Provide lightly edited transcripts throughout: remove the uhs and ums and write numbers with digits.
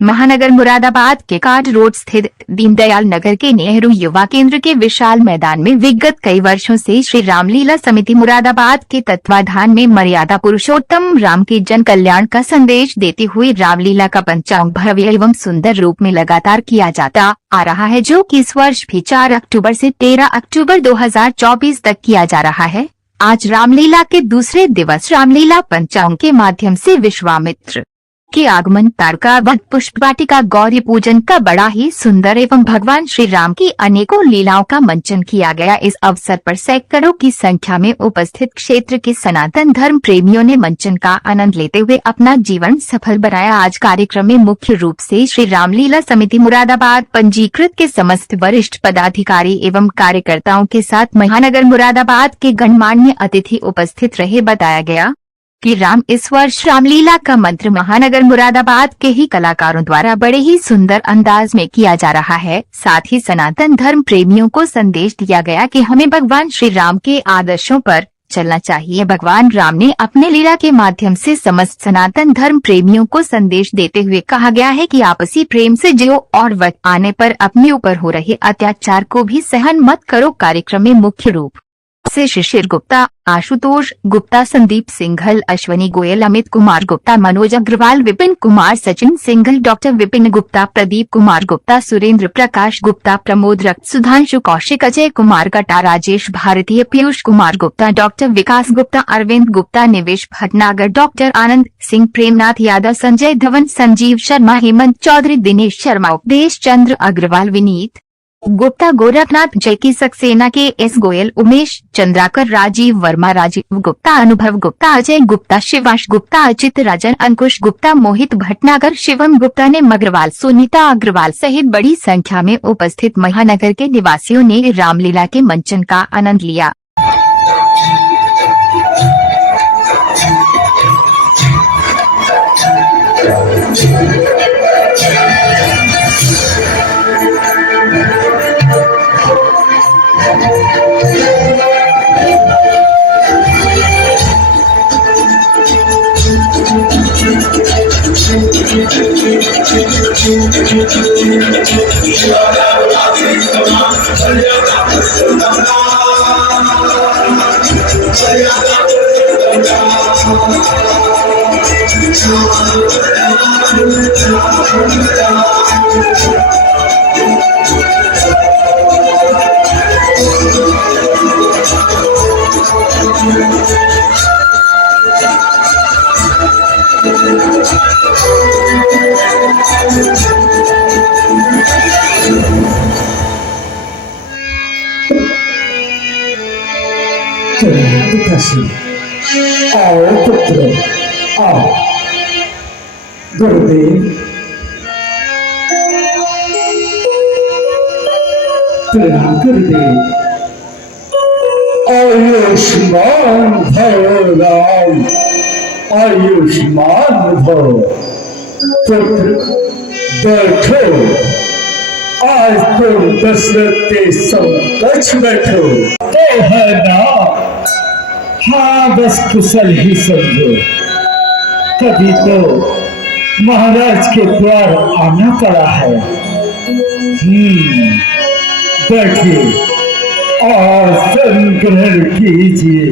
महानगर मुरादाबाद के card road स्थित दीनदयाल नगर के नेहरू युवा केंद्र के विशाल मैदान में विगत कई वर्षों से श्री रामलीला समिति मुरादाबाद के तत्वाधान में मर्यादा पुरुषोत्तम राम के जन कल्याण का संदेश देती हुई रामलीला का पंचांग भव्य एवं सुंदर रूप में लगातार किया जाता आ रहा है, जो कि इस वर्ष भी 4 अक्टूबर से 13 अक्टूबर 2024 तक किया जा रहा है। आज रामलीला के दूसरे दिवस रामलीला पंचांग के माध्यम से विश्वामित्र के आगमन, तारका वध, पुष्प वाटिका, गौरी पूजन का बड़ा ही सुंदर एवं भगवान श्री राम की अनेकों लीलाओं का मंचन किया गया। इस अवसर पर सैकड़ों की संख्या में उपस्थित क्षेत्र के सनातन धर्म प्रेमियों ने मंचन का आनंद लेते हुए अपना जीवन सफल बनाया। आज कार्यक्रम में मुख्य रूप से श्री रामलीला समिति मुरादाबाद पंजीकृत के समस्त वरिष्ठ पदाधिकारी एवं कार्यकर्ताओं के साथ महानगर मुरादाबाद के गणमान्य अतिथि उपस्थित रहे। बताया गया कि राम इस वर्ष रामलीला का मंत्र महानगर मुरादाबाद के ही कलाकारों द्वारा बड़े ही सुंदर अंदाज में किया जा रहा है। साथ ही सनातन धर्म प्रेमियों को संदेश दिया गया कि हमें भगवान श्री राम के आदर्शों पर चलना चाहिए। भगवान राम ने अपने लीला के माध्यम से समस्त सनातन धर्म प्रेमियों को संदेश देते हुए कहा गया है कि आपसी प्रेम से जियो और वक्त आने पर अपने ऊपर हो रहे अत्याचार को भी सहन मत करो। कार्यक्रम में मुख्य रूप से शिशिर गुप्ता, आशुतोष गुप्ता, संदीप सिंघल, अश्वनी गोयल, अमित कुमार गुप्ता, मनोज अग्रवाल, विपिन कुमार, सचिन सिंघल, डॉक्टर विपिन गुप्ता, प्रदीप कुमार गुप्ता, सुरेंद्र प्रकाश गुप्ता, प्रमोद रक्त, सुधांशु कौशिक, अजय कुमार कटा, राजेश भारतीय, पीयूष कुमार गुप्ता, डॉक्टर विकास गुप्ता, अरविंद गुप्ता, निवेश भटनागर, डॉक्टर आनंद सिंह, प्रेमनाथ यादव, संजय धवन, संजीव शर्मा, हेमंत चौधरी, दिनेश शर्मा, उपदेश चंद्र अग्रवाल, विनीत गुप्ता, गोरखनाथ, जयकी सक्सेना, के एस गोयल, उमेश चंद्राकर, राजीव वर्मा, राजीव गुप्ता, अनुभव गुप्ता, अजय गुप्ता, शिवाश गुप्ता, अजित राजन, अंकुश गुप्ता, मोहित भटनागर, शिवम गुप्ता ने अग्रवाल, सुनीता अग्रवाल सहित बड़ी संख्या में उपस्थित महानगर के निवासियों ने रामलीला के मंचन का आनंद लिया। आओ पुत्र, आओ। गुरुदेव, प्रणाम गुरुदेव। आयुष्मान भव राम, आयुष्मान भव। पुत्र बैठो, आज तुम दशरथ के समकक्ष बैठो। तो है ना, हाँ बस कुशल ही समझो। तभी तो महाराज के द्वार आना पड़ा है। बैठिए और संग्रहण कीजिए।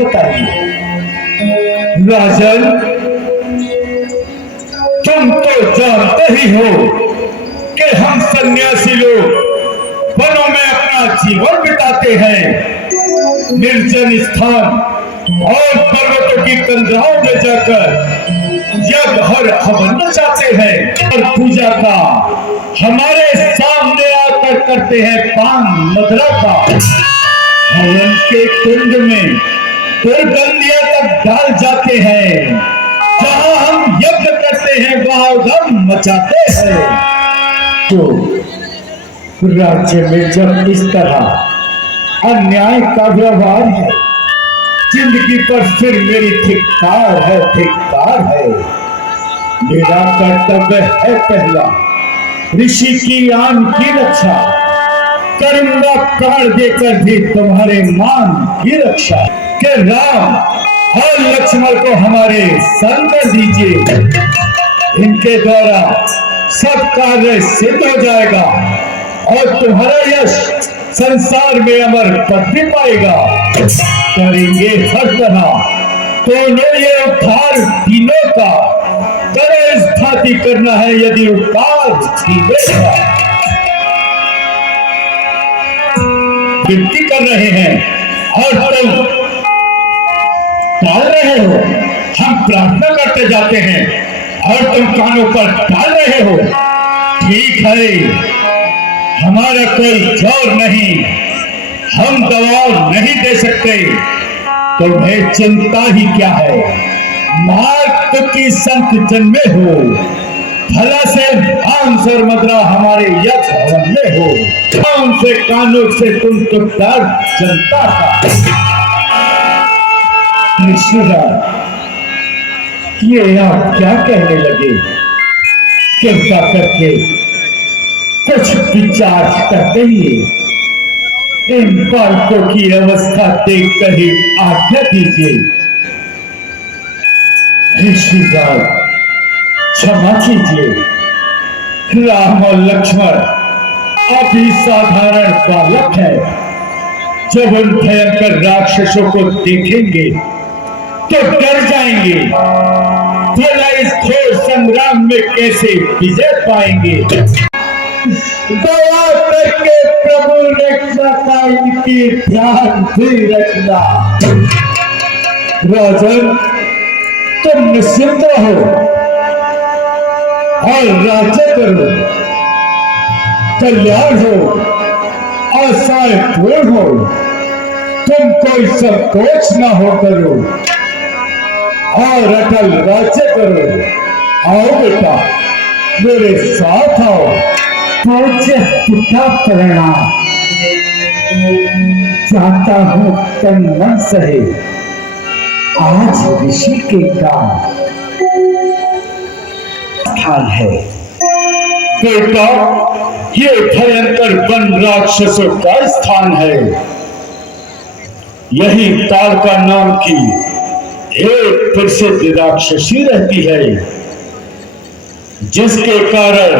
बताइए राजन, तुम तो जानते ही हो कि हम सन्यासी लोग वनों में अपना जीवन बिताते हैं। निर्जन स्थान और पर्वतों की तंद्राओं में जाकर यज्ञ और हवन मचाते हैं और पूजा का हमारे सामने आकर करते हैं पान मदरा का। हवन के कुंड में दुर्गंधियां तक डाल जाते हैं। जहां हम यज्ञ करते हैं वहां उधम मचाते हैं। तो राज्य में जब इस तरह अन्याय का व्यवहार है, जिंदगी पर फिर मेरी धिक्कार है, धिक्कार है। मेरा कर्तव्य है पहला ऋषि की आन की रक्षा, करुणा कमल देकर भी तुम्हारे मान की रक्षा के राम और लक्ष्मण को हमारे संग कर दीजिए। इनके द्वारा सब कार्य सिद्ध हो जाएगा और तुम्हारा यश संसार में अमर पद भी पाएगा। करेंगे हर तरह दोनों ये उद्धार तीनों का करे, इस भांति करना है यदि उपकार जीवेगा। विनती कर रहे हैं और तुम टाल रहे हो। हम प्रार्थना करते जाते हैं और तुम कानों पर डाल रहे हो। ठीक है, हमारा कोई जोर नहीं, हम दबाव नहीं दे सकते। तुम्हें चिंता ही क्या है? मार्ग की संत जन्मे हो, भला से आंस और मदरा हमारे यक्ष भवन में हो। कौन से कानों से तुम तो डर जनता का। ये आप क्या कहने लगे? कृपा करके कुछ विचार करते ही इन बालकों की अवस्था देखकर ही आज्ञा दीजिए। ऋषिराज क्षमा कीजिए। राम और लक्ष्मण अभी साधारण बालक है। जब उन भयंकर राक्षसों को देखेंगे तो डर जाएंगे। भला इस घोर संग्राम में कैसे विजय पाएंगे? दया करके प्रभु रक्षा का इनकी ध्यान भी रखना। राजन, तुम निश्चिंत रहो और राज्य करो, कल्याण हो, आशाएं पूर्ण हो। तुम कोई संकोच न हो करो और अटल राज्य करो। आओ बेटा, मेरे साथ आओ। पूज्य पिता प्रणाम। चाहता हूँ तन मन सहे आज ऋषि के काम स्थान है। बेटा, ये भयंकर वन राक्षसों का स्थान है। यही तारका नाम की एक प्रसिद्ध राक्षसी रहती है, जिसके कारण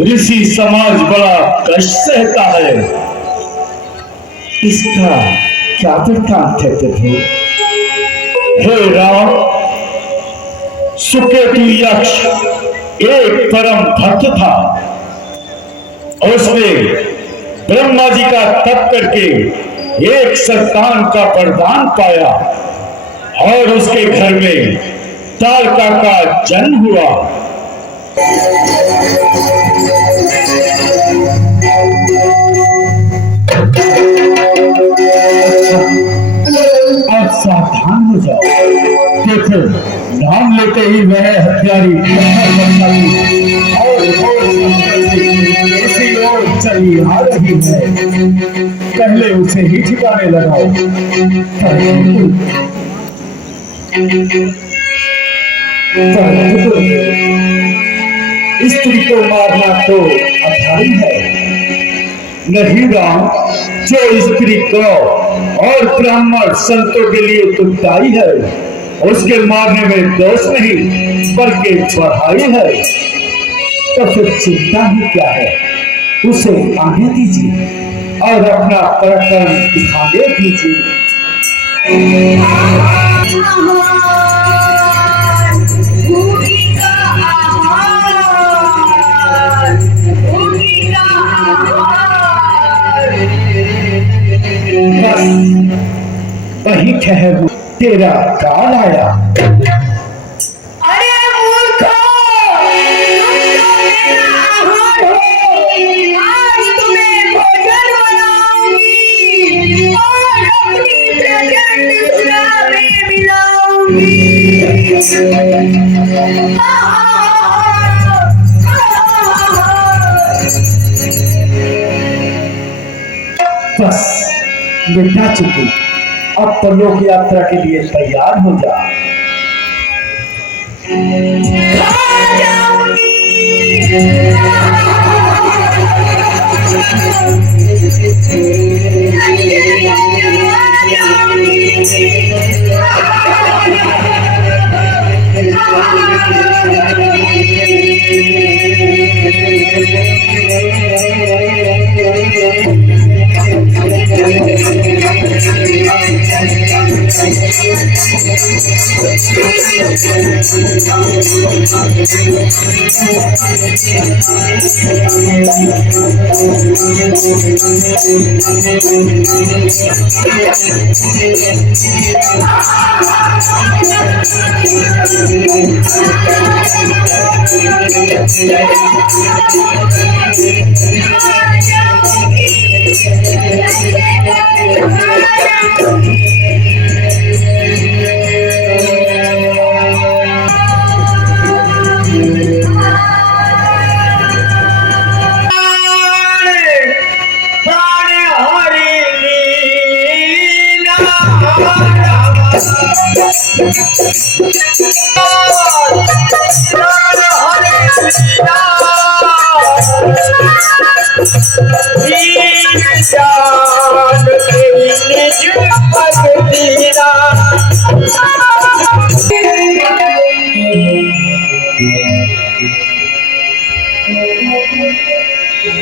ऋषि समाज बड़ा कष्ट सहता है। इसका क्या वृत्तांत है प्रभु? हे राम, सुकेतु यक्ष एक परम भक्त था। उसने ब्रह्मा जी का तप करके एक संतान का वरदान पाया और उसके घर में तारका का जन्म हुआ। अब सावधान हो जाओ। देखो, नाम लेते ही वह हथियारी और उसी ओर चली आ रही है। पहले उसे ही ठिकाने लगाओ। स्त्री को मारना तो अधर्म है। नहीं राम, जो स्त्री को और ब्राह्मण संतों के लिए दुखदाई है, उसके मारने में दोष नहीं बल्कि बढ़ाई है। तो फिर चिंता ही क्या है? उसे आने दीजिए और अपना पराक्रम दिखाने दीजिए। वही ठहर, तेरा काल आया। अरे मूर्खों, आज तुम्हें भोजन बनाऊंगी और अपनी प्रचंड सुधा में मिलाऊंगी। बस मिटा चुकी। अब परलोक यात्रा के लिए तैयार हो जा। खा जाऊंगी।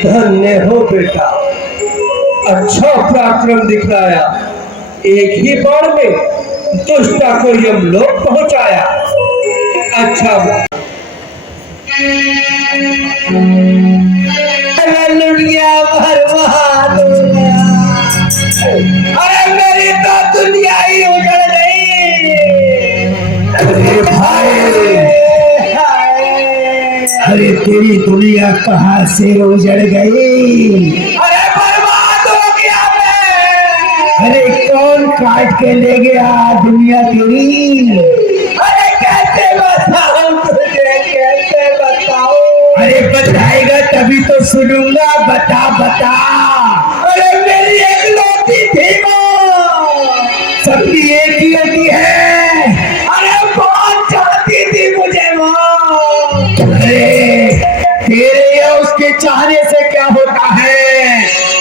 धन्य हो बेटा, अच्छा पराक्रम दिखलाया। एक ही बार में दुष्टा को यमलोक पहुंचाया। अच्छा लुट गया, बर्बाद हो गया। अरे मेरी तो दुनिया ही उजड़ गई। अरे भाई, अरे तेरी दुनिया कहाँ से उजड़ गई? अरे बर्बाद हो गया मैं। अरे कौन काट के ले गया दुनिया तेरी? अरे कैसे बताऊं तुझे, कैसे बताऊं? अरे बताएगा तभी तो सुनूंगा, बता बता। अरे मेरी एक लौती थी माँ, सबकी एक ही होती है। अरे बहुत चाहती थी मुझे माँ। अरे तेरे या उसके चाहने से क्या होता है?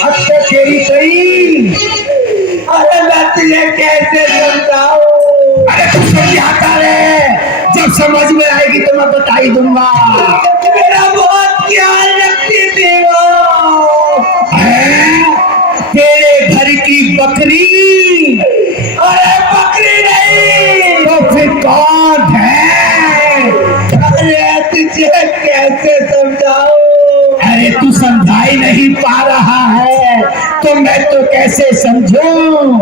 अब तक तेरी कही। अरे मैं तुझे कैसे समझाऊं? अरे तू समझाता रहे, जब समझ में आएगी तो मैं बता ही दूंगा। मेरा बहुत ख्याल रखती थी वो। हैं? तेरे घर की बकरी? अरे बकरी नहीं तो फिर कौन है? अरे तुझे कैसे समझाऊं? अरे तू समझा ही नहीं पा रहा है तो मैं तो कैसे समझूं?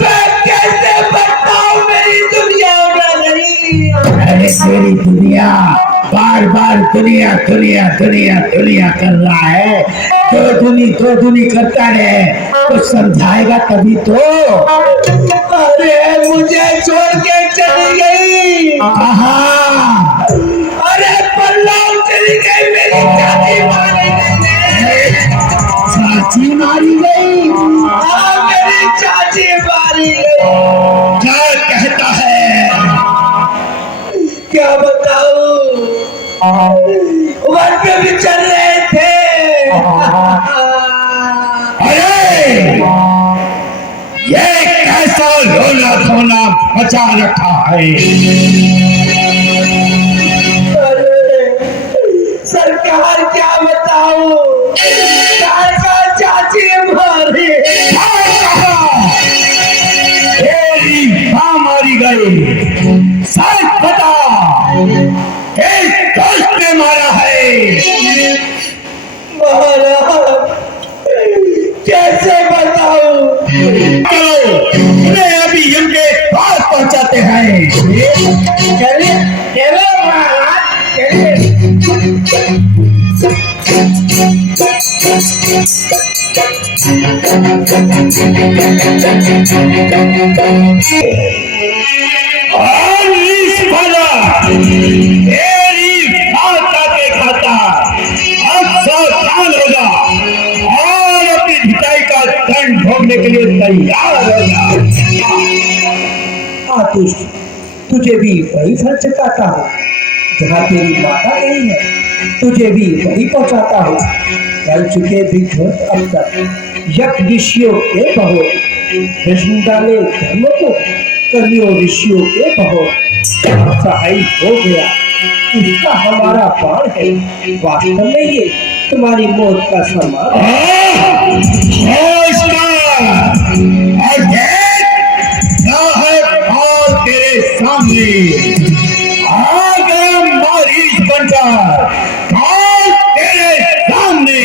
मैं कैसे बताऊं, मेरी दुनिया में नहीं। अरे तेरी दुनिया बार बार दुनिया दुनिया दुनिया दुनिया कर रहा है। दो दुनी करता रहे तो समझाएगा तभी तो। अरे मुझे छोड़ के चली गई। कहाँ? अरे पल्लव चली गई, मेरी चाची मारी गई। चाची मारी गई? हाँ, मेरी चाची मारी गई। क्या कहता है? क्या बताऊं? वन पे भी चल रहे थे। अरे ये कैसा रोना धोना मचा रखा है? अरे सरकार क्या बताऊं? सरकार चाची मारी। तेरी माँ मारी गई, सच बता। एक दोस्त ने मारा है। महाराज कैसे बताऊं? चलो उन्हें अभी इनके पास पहुंचाते हैं। चलिए चलो महाराज, चलिए। और इस भला तेरी माता के खाता अब सावधान होगा और अपनी भिटाई का दंड भोगने के लिए तैयार हो जा। आतुष, तुझे भी वही घर चकाता हूँ जहाँ तेरी माता नहीं है, तुझे भी वही पहुँचाता हूँ। कर चुके विध्वंस अब तक यक ऋषियों के बहुत विष्णु डाले धर्म को कवियों ऋषियों के बहुत सहाय हो गया इसका हमारा बाण है वास्तव में ये तुम्हारी मौत का समान और तेरे सामने आ गया मारीच बनकर और तेरे सामने